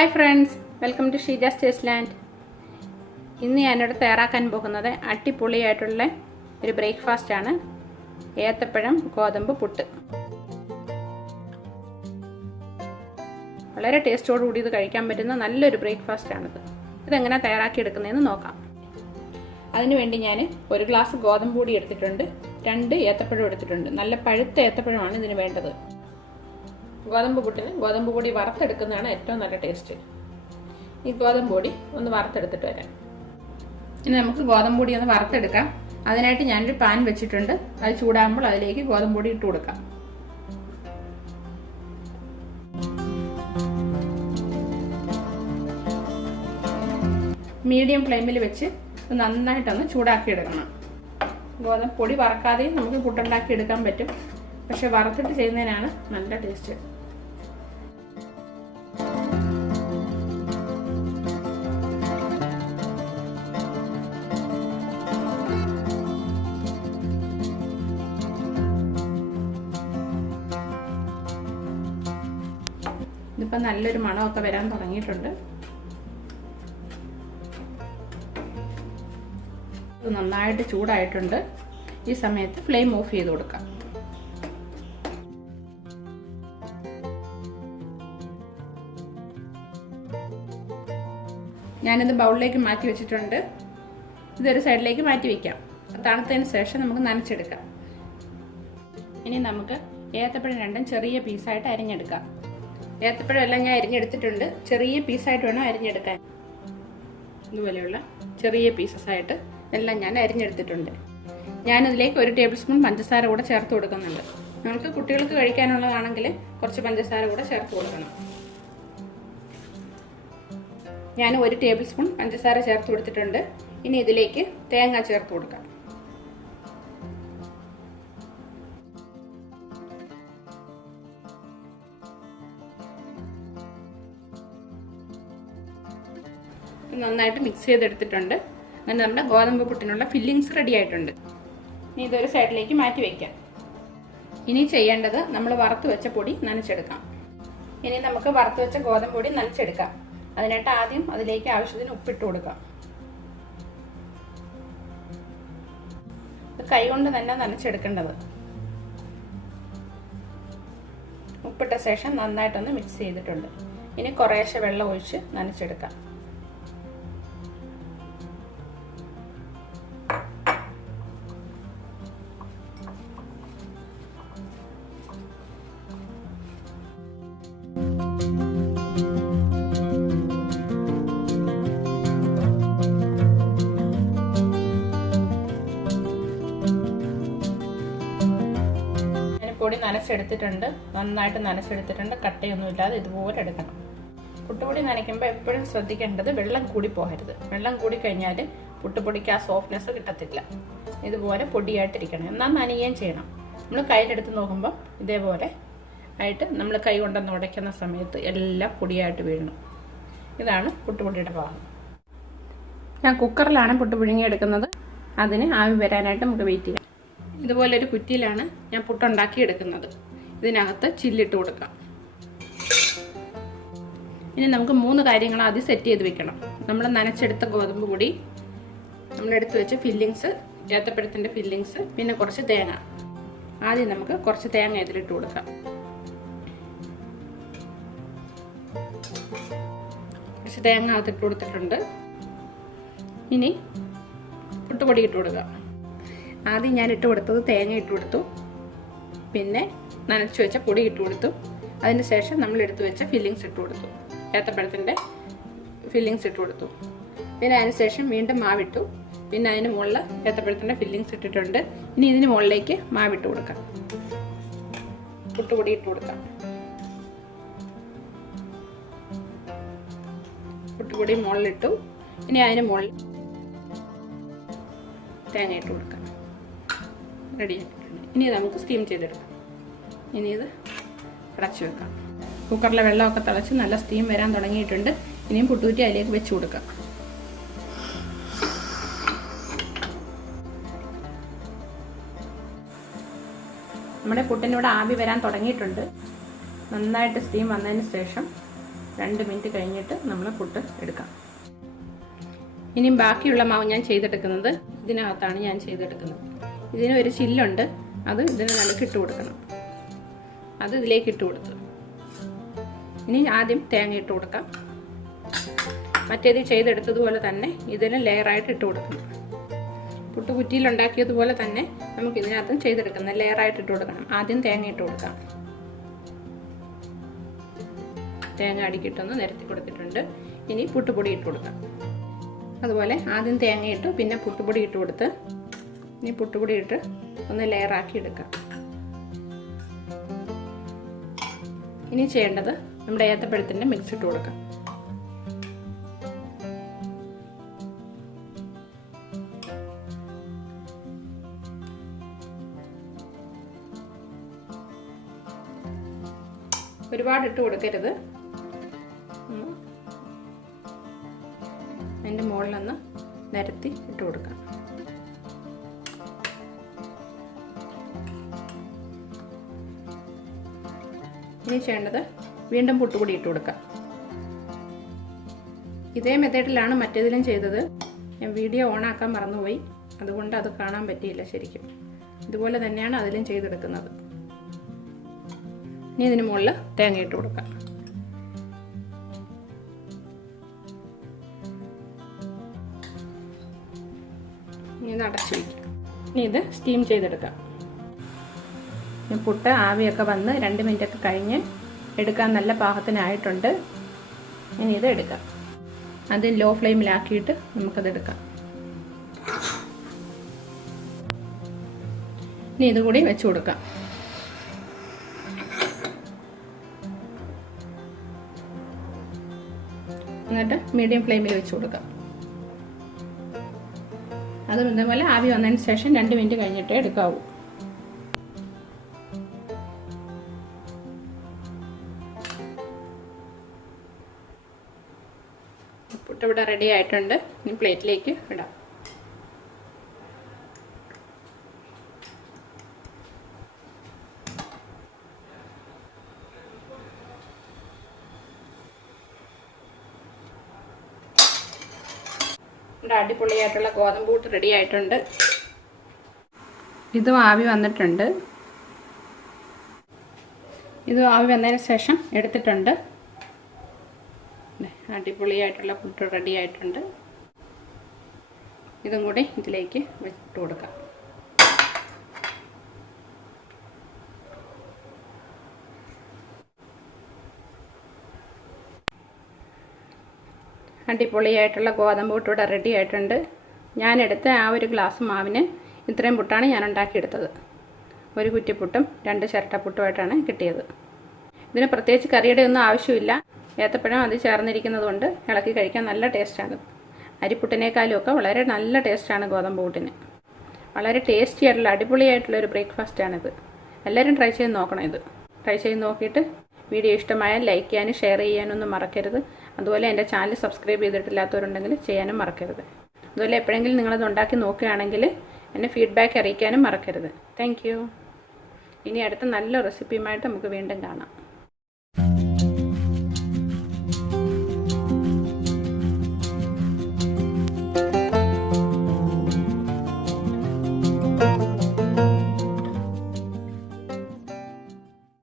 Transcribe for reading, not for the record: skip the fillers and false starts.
Hi friends, welcome to Sheeja's taste land. ഇന്ന് ഞാനിവിടെ തയ്യാറാക്കാൻ പോകുന്നത് അടിപൊളിയായിട്ടുള്ള ഒരു ബ്രേക്ക്ഫാസ്റ്റ് ആണ്. ഏത്തപ്പഴം ഗോതമ്പ് പുട്ട്. വളരെ ടേസ്റ്റോടുകൂടി ഇത് കഴിക്കാൻ പറ്റുന്ന നല്ലൊരു ബ്രേക്ക്ഫാസ്റ്റ് ആണിത്. ഇതെങ്ങനെ തയ്യാറാക്കി എടുക്കുന്നതെന്ന് നോക്കാം. അതിനുവേണ്ടി ഞാൻ ഒരു ഗ്ലാസ് ഗോതമ്പ് പൊടി എടുത്തിട്ടുണ്ട്, 2 ഏത്തപ്പഴം എടുത്തിട്ടുണ്ട്. നല്ല പഴുത്ത ഏത്തപ്പഴമാണ് ഇതിന് വേണ്ടത്. ഗോതമ്പ് പുട്ടിന് ഗോതമ്പ് പൊടി വറുത്തെടുക്കുന്നതാണ് ഏറ്റവും നല്ല ടേസ്റ്റ്. ഈ ഗോതമ്പ് പൊടി ഒന്ന് വറുത്തെടുത്തിട്ട് വരാം. ഇനി നമുക്ക് ഗോതമ്പ് പൊടി ഒന്ന് വറുത്തെടുക്കാം. അതിനായിട്ട് ഞാനൊരു പാൻ വെച്ചിട്ടുണ്ട്. അത് ചൂടാകുമ്പോൾ അതിലേക്ക് ഗോതമ്പ് പൊടി ഇട്ട് കൊടുക്കാം. മീഡിയം ഫ്ലെയിമിൽ വെച്ച് നന്നായിട്ടൊന്ന് ചൂടാക്കി എടുക്കണം. ഗോതമ്പ് പൊടി വറക്കാതെയും നമുക്ക് പുട്ടുണ്ടാക്കി എടുക്കാൻ പറ്റും, പക്ഷെ വറുത്തിട്ട് ചെയ്യുന്നതിനാണ് നല്ല ടേസ്റ്റ്. ഇതിപ്പോൾ നല്ലൊരു മണമൊക്കെ വരാൻ തുടങ്ങിയിട്ടുണ്ട്. ഇത് നന്നായിട്ട് ചൂടായിട്ടുണ്ട്. ഈ സമയത്ത് ഫ്ലെയിം ഓഫ് ചെയ്ത് കൊടുക്കാം. ഞാനിത് ബൗളിലേക്ക് മാറ്റി വെച്ചിട്ടുണ്ട്. ഇതൊരു സൈഡിലേക്ക് മാറ്റി വയ്ക്കാം. തണുത്തതിന് ശേഷം നമുക്ക് നനച്ചെടുക്കാം. ഇനി നമുക്ക് ഏത്തപ്പഴം രണ്ടും ചെറിയ പീസായിട്ട് അരിഞ്ഞെടുക്കാം. ഏത്തപ്പഴം എല്ലാം ഞാൻ അരിഞ്ഞെടുത്തിട്ടുണ്ട്. ചെറിയ പീസായിട്ട് വേണം അരിഞ്ഞെടുക്കാൻ. ഇതുപോലെയുള്ള ചെറിയ പീസസ് ആയിട്ട് എല്ലാം ഞാൻ അരിഞ്ഞെടുത്തിട്ടുണ്ട്. ഞാനിതിലേക്ക് 1 ടേബിൾ സ്പൂൺ പഞ്ചസാര കൂടെ ചേർത്ത് കൊടുക്കുന്നുണ്ട്. നിങ്ങൾക്ക് കുട്ടികൾക്ക് കഴിക്കാനുള്ളതാണെങ്കിൽ കുറച്ച് പഞ്ചസാര കൂടെ ചേർത്ത് കൊടുക്കണം. ഞാൻ 1 ടേബിൾ സ്പൂൺ പഞ്ചസാര ചേർത്ത് കൊടുത്തിട്ടുണ്ട്. ഇനി ഇതിലേക്ക് തേങ്ങ ചേർത്ത് കൊടുക്കാം. നന്നായിട്ട് മിക്സ് ചെയ്തെടുത്തിട്ടുണ്ട്. അങ്ങനെ നമ്മുടെ ഗോതമ്പ് പുട്ടിനുള്ള ഫില്ലിങ്സ് റെഡി ആയിട്ടുണ്ട്. ഇനി ഇതൊരു സൈഡിലേക്ക് മാറ്റി വയ്ക്കാം. ഇനി ചെയ്യേണ്ടത് നമ്മൾ വറുത്ത് വെച്ച പൊടി നനച്ചെടുക്കാം. ഇനി നമുക്ക് വറുത്ത് വെച്ച ഗോതമ്പ് പൊടി നനച്ചെടുക്കാം. അതിനായിട്ട് ആദ്യം അതിലേക്ക് ആവശ്യത്തിന് ഉപ്പിട്ട് കൊടുക്കാം. കൈ കൊണ്ട് തന്നെ നനച്ചെടുക്കേണ്ടത്. ഉപ്പിട്ട ശേഷം നന്നായിട്ടൊന്ന് മിക്സ് ചെയ്തിട്ടുണ്ട്. ഇനി കുറേശ്ശെ വെള്ളം ഒഴിച്ച് നനച്ചെടുക്കാം. പൊടി നനച്ചെടുത്തിട്ടുണ്ട്. നന്നായിട്ട് നനച്ചെടുത്തിട്ടുണ്ട്. കട്ടയൊന്നുമില്ലാതെ ഇതുപോലെ എടുക്കണം. പുട്ടുപൊടി നനയ്ക്കുമ്പോൾ എപ്പോഴും ശ്രദ്ധിക്കേണ്ടത് വെള്ളം കൂടി പോകരുത്. വെള്ളം കൂടി കഴിഞ്ഞാൽ പുട്ടുപൊടിക്ക് ആ സോഫ്റ്റ്നെസ് കിട്ടത്തില്ല. ഇതുപോലെ പൊടിയായിട്ടിരിക്കണം. എന്നാൽ നനയുകയും ചെയ്യണം. നമ്മൾ കയ്യിലെടുത്ത് നോക്കുമ്പോൾ ഇതേപോലെ ആയിട്ട് നമ്മൾ കൈ കൊണ്ടൊന്ന് ഉടയ്ക്കുന്ന സമയത്ത് എല്ലാം പൊടിയായിട്ട് വീഴണം. ഇതാണ് പുട്ടുപൊടിയുടെ ഭാഗം. ഞാൻ കുക്കറിലാണ് പുട്ട് പുഴുങ്ങിയെടുക്കുന്നത്. അതിന് ആവി വരാനായിട്ട് നമുക്ക് വെയിറ്റ് ചെയ്യാം. ഇതുപോലൊരു കുറ്റിയിലാണ് ഞാൻ പുട്ടുണ്ടാക്കി എടുക്കുന്നത്. ഇതിനകത്ത് ചില്ലിട്ട് കൊടുക്കാം. ഇനി നമുക്ക് 3 കാര്യങ്ങൾ ആദ്യം സെറ്റ് ചെയ്ത് വെക്കണം. നമ്മൾ നനച്ചെടുത്ത ഗോതമ്പ് പൊടി, നമ്മളെടുത്ത് വെച്ച ഫില്ലിങ്സ്, ഏത്തപ്പഴത്തിൻ്റെ ഫില്ലിങ്സ്, പിന്നെ കുറച്ച് തേങ്ങ. ആദ്യം നമുക്ക് കുറച്ച് തേങ്ങ ഇതിലിട്ട് കൊടുക്കാം. കുറച്ച് തേങ്ങ അതിട്ട് കൊടുത്തിട്ടുണ്ട്. ഇനി പുട്ടുപൊടി ഇട്ട് കൊടുക്കാം. ആദ്യം ഞാൻ ഇട്ട് കൊടുത്തത് തേങ്ങ ഇട്ട് കൊടുത്തു, പിന്നെ നനച്ചു വെച്ച പൊടി ഇട്ട് കൊടുത്തു. അതിന് ശേഷം നമ്മൾ എടുത്തു വെച്ച ഫില്ലിങ്സ് ഇട്ട് കൊടുത്തു. ഏത്തപ്പഴത്തിൻ്റെ ഫില്ലിങ്സ് ഇട്ട് കൊടുത്തു. പിന്നെ അതിന് ശേഷം വീണ്ടും മാവിട്ടു. പിന്നെ അതിന് മുകളിൽ ഏത്തപ്പഴത്തിൻ്റെ ഫില്ലിങ്സ് ഇട്ടിട്ടുണ്ട്. ഇനി ഇതിന് മുകളിലേക്ക് മാവിട്ട് കൊടുക്കാം. പുട്ടുപൊടി ഇട്ട് കൊടുക്കാം. പുട്ടുപൊടി മുകളിലിട്ടു. ഇനി അതിന് മുകളിൽ തേങ്ങ ഇട്ട് കൊടുക്കാം. റെഡി ആയിട്ടുണ്ട്. ഇനി നമുക്ക് സ്റ്റീം ചെയ്തെടുക്കാം. ഇനി ഇത് അടച്ചു വെക്കാം. കുക്കറിലെ വെള്ളമൊക്കെ തിളച്ച് നല്ല സ്റ്റീം വരാൻ തുടങ്ങിയിട്ടുണ്ട്. ഇനിയും പുട്ടുകുറ്റി അതിലേക്ക് വെച്ച് കൊടുക്കാം. നമ്മുടെ പുട്ടിനോട് ആവി വരാൻ തുടങ്ങിയിട്ടുണ്ട്. നന്നായിട്ട് സ്റ്റീം വന്നതിന് ശേഷം 2 മിനിറ്റ് കഴിഞ്ഞിട്ട് നമ്മൾ പുട്ട് എടുക്കാം. ഇനിയും ബാക്കിയുള്ള മാവ് ഞാൻ ചെയ്തെടുക്കുന്നത് ഇതിനകത്താണ് ഞാൻ ചെയ്തെടുക്കുന്നത്. ഇതിന് ഒരു ചില്ലുണ്ട്, അത് ഇതിന് നടുക്ക് ഇട്ട് കൊടുക്കണം. അത് ഇതിലേക്ക് ഇട്ട് കൊടുത്തു. ഇനി ആദ്യം തേങ്ങ ഇട്ട് കൊടുക്കാം. മറ്റേത് ചെയ്തെടുത്തതുപോലെ തന്നെ ഇതിന് ലെയറായിട്ട് ഇട്ട് കൊടുക്കണം. പുട്ട് കുറ്റിയിലുണ്ടാക്കിയതുപോലെ തന്നെ നമുക്ക് ഇതിനകത്തും ചെയ്തെടുക്കണം. ലെയറായിട്ട് ഇട്ട് കൊടുക്കണം. ആദ്യം തേങ്ങ ഇട്ട് കൊടുക്കാം. തേങ്ങ അടിക്കിട്ടൊന്ന് നിരത്തി കൊടുത്തിട്ടുണ്ട്. ഇനി പുട്ടുപൊടി ഇട്ട് കൊടുക്കാം. അതുപോലെ ആദ്യം തേങ്ങ ഇട്ടു, പിന്നെ പുട്ടുപൊടി ഇട്ട് കൊടുത്ത് ഇനി പുട്ടുപൊടി ഇട്ട് ഒന്ന് ലെയറാക്കി എടുക്കാം. ഇനി ചെയ്യേണ്ടത് നമ്മുടെ ഏത്തപ്പഴത്തിൻ്റെ മിക്സ് ഇട്ട് കൊടുക്കാം. ഒരുപാട് ഇട്ട് കൊടുക്കരുത്. അതിൻ്റെ മുകളിലൊന്ന് നിരത്തി ഇട്ട് കൊടുക്കാം. ഇനി ചെയ്യേണ്ടത് വീണ്ടും പുട്ടുപൊടി ഇട്ട് കൊടുക്കാം. ഇതേ മെത്തേഡിലാണ് മറ്റേതിലും ചെയ്തത്. ഞാൻ വീഡിയോ ഓണാക്കാൻ മറന്നുപോയി, അതുകൊണ്ട് അത് കാണാൻ പറ്റിയില്ല ശരിക്കും. ഇതുപോലെ തന്നെയാണ് അതിലും ചെയ്തെടുക്കുന്നത്. ഇനി ഇതിന് മുകളിൽ തേങ്ങ ഇട്ട് കൊടുക്കാം. ഇനി ഇത് അടച്ചു വയ്ക്കാം. ഇനി ഇത് സ്റ്റീം ചെയ്തെടുക്കാം. പുട്ട് ആവിയൊക്കെ വന്ന് 2 മിനിറ്റൊക്കെ കഴിഞ്ഞ് എടുക്കാൻ നല്ല പാകത്തിനായിട്ടുണ്ട്. ഇനി ഇത് എടുക്കാം. അത് ലോ ഫ്ലെയിമിലാക്കിയിട്ട് നമുക്കത് എടുക്കാം. ഇനി ഇതുകൂടി വെച്ച് കൊടുക്കാം. എന്നിട്ട് മീഡിയം ഫ്ലെയിമിൽ വെച്ച് കൊടുക്കാം. അത് ഇതേപോലെ ആവി വന്നതിന് ശേഷം 2 മിനിറ്റ് കഴിഞ്ഞിട്ടേ എടുക്കാവൂ. പുട്ട് ഇവിടെ റെഡി ആയിട്ടുണ്ട്. ഇനി പ്ലേറ്റിലേക്ക് ഇടാം. ഇവിടെ അടിപൊളിയായിട്ടുള്ള ഗോതമ്പ് പുട്ട് റെഡി ആയിട്ടുണ്ട്. ഇതും ആവി വന്നിട്ടുണ്ട്. ഇതും ആവി വന്നതിന് ശേഷം എടുത്തിട്ടുണ്ട്. അടിപൊളിയായിട്ടുള്ള പുട്ട് റെഡി ആയിട്ടുണ്ട്. ഇതും കൂടി ഇതിലേക്ക് വെച്ചിട്ട് കൊടുക്കാം. അടിപൊളിയായിട്ടുള്ള ഗോതമ്പ് പുട്ട് ഇവിടെ റെഡി ആയിട്ടുണ്ട്. ഞാനെടുത്ത ആ ഒരു ഗ്ലാസ് മാവിന് ഇത്രയും പുട്ടാണ് ഞാൻ ഉണ്ടാക്കിയെടുത്തത്. ഒരു കുറ്റിപ്പുട്ടും 2 ചിരട്ടപ്പുട്ടുമായിട്ടാണ് കിട്ടിയത്. ഇതിന് പ്രത്യേകിച്ച് കറിയുടെ ഒന്നും ആവശ്യമില്ല. ഏത്തപ്പഴം അത് ചേർന്നിരിക്കുന്നത് കൊണ്ട് ഇളക്കി കഴിക്കാൻ നല്ല ടേസ്റ്റാണ്. അരിപ്പുട്ടിനേക്കാളും ഒക്കെ വളരെ നല്ല ടേസ്റ്റാണ് ഗോതമ്പ് പുട്ടിന്. വളരെ ടേസ്റ്റി ആയിട്ടുള്ള അടിപൊളിയായിട്ടുള്ള ഒരു ബ്രേക്ക്ഫാസ്റ്റാണിത്. എല്ലാവരും ട്രൈ ചെയ്ത് നോക്കണം. ഇത് ട്രൈ ചെയ്ത് നോക്കിയിട്ട് വീഡിയോ ഇഷ്ടമായാൽ ലൈക്ക് ചെയ്യാനും ഷെയർ ചെയ്യാനൊന്നും മറക്കരുത്. അതുപോലെ എൻ്റെ ചാനൽ സബ്സ്ക്രൈബ് ചെയ്തിട്ടില്ലാത്തവരുണ്ടെങ്കിൽ ചെയ്യാനും മറക്കരുത്. അതുപോലെ എപ്പോഴെങ്കിലും നിങ്ങളത് ഉണ്ടാക്കി നോക്കുകയാണെങ്കിൽ എന്നെ ഫീഡ്ബാക്ക് അറിയിക്കാനും മറക്കരുത്. Thank you. ഇനി അടുത്ത നല്ല റെസിപ്പിയുമായിട്ട് നമുക്ക് വീണ്ടും കാണാം.